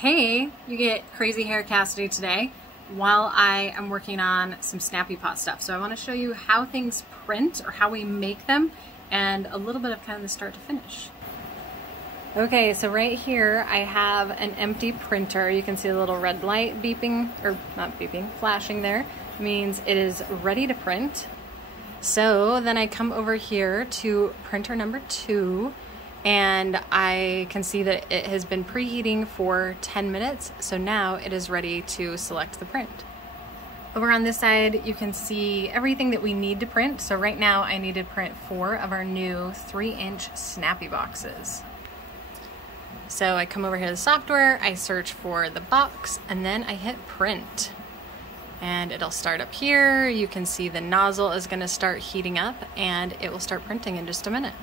Hey, you get crazy hair Cassidy today while I am working on some Snappy Pot stuff. So I want to show you how things print or how we make them and a little bit of kind of the start to finish. Okay, so right here I have an empty printer. You can see a little red light beeping, or not beeping, flashing there. It means it is ready to print. So then I come over here to printer number 2 and I can see that it has been preheating for 10 minutes. So now it is ready to select the print. Over on this side, you can see everything that we need to print. So right now I need to print 4 of our new 3-inch Snappy boxes. So I come over here to the software, I search for the box, and then I hit print. And it'll start up here. You can see the nozzle is gonna start heating up and it will start printing in just a minute.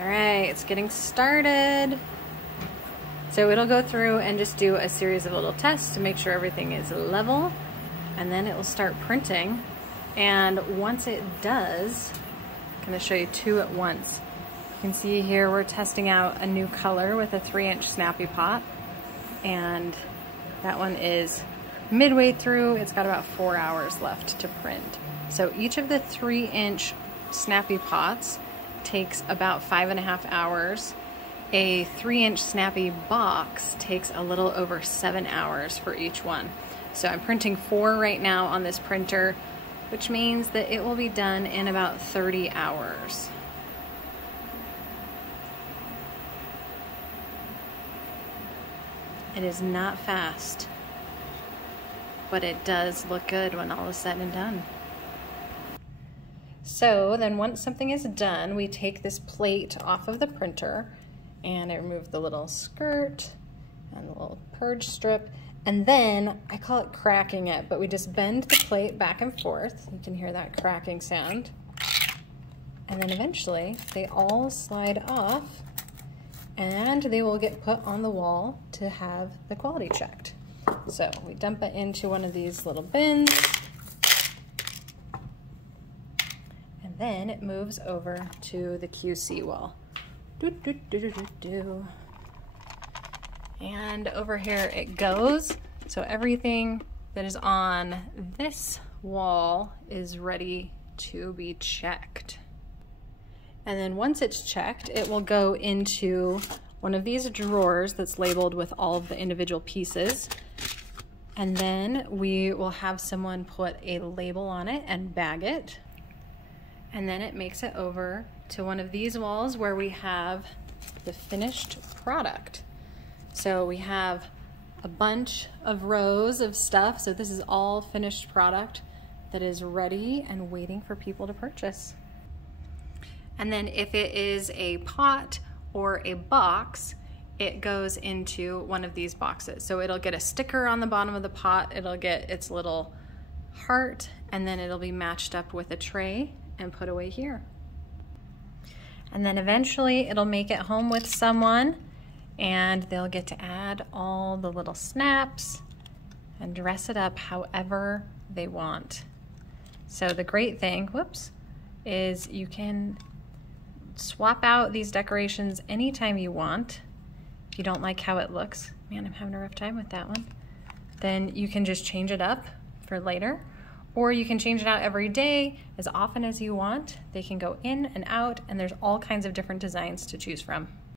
All right, it's getting started. So it'll go through and just do a series of little tests to make sure everything is level, and then it will start printing. And once it does, I'm gonna show you 2 at once. You can see here we're testing out a new color with a 3-inch Snappy Pot, and that one is midway through. It's got about 4 hours left to print. So each of the 3-inch Snappy Pots takes about 5.5 hours. A 3-inch Snappy box takes a little over 7 hours for each one. So I'm printing 4 right now on this printer, which means that it will be done in about 30 hours. It is not fast, but it does look good when all is said and done. So then once something is done, we take this plate off of the printer and I remove the little skirt and the little purge strip, and then I call it cracking it, but we just bend the plate back and forth. You can hear that cracking sound. And then eventually they all slide off and they will get put on the wall to have the quality checked. So we dump it into one of these little bins, and then it moves over to the QC wall. And over here it goes. So everything that is on this wall is ready to be checked. And then once it's checked, it will go into one of these drawers that's labeled with all of the individual pieces. And then we will have someone put a label on it and bag it. And then it makes it over to one of these walls where we have the finished product. So we have a bunch of rows of stuff. So this is all finished product that is ready and waiting for people to purchase. And then if it is a pot or a box, it goes into one of these boxes. So it'll get a sticker on the bottom of the pot, it'll get its little heart, and then it'll be matched up with a tray and put away here. And then eventually it'll make it home with someone and they'll get to add all the little snaps and dress it up however they want. So the great thing, whoops, is you can swap out these decorations anytime you want. If you don't like how it looks, man, I'm having a rough time with that one, then you can just change it up for later, or you can change it out every day as often as you want. They can go in and out, and there's all kinds of different designs to choose from.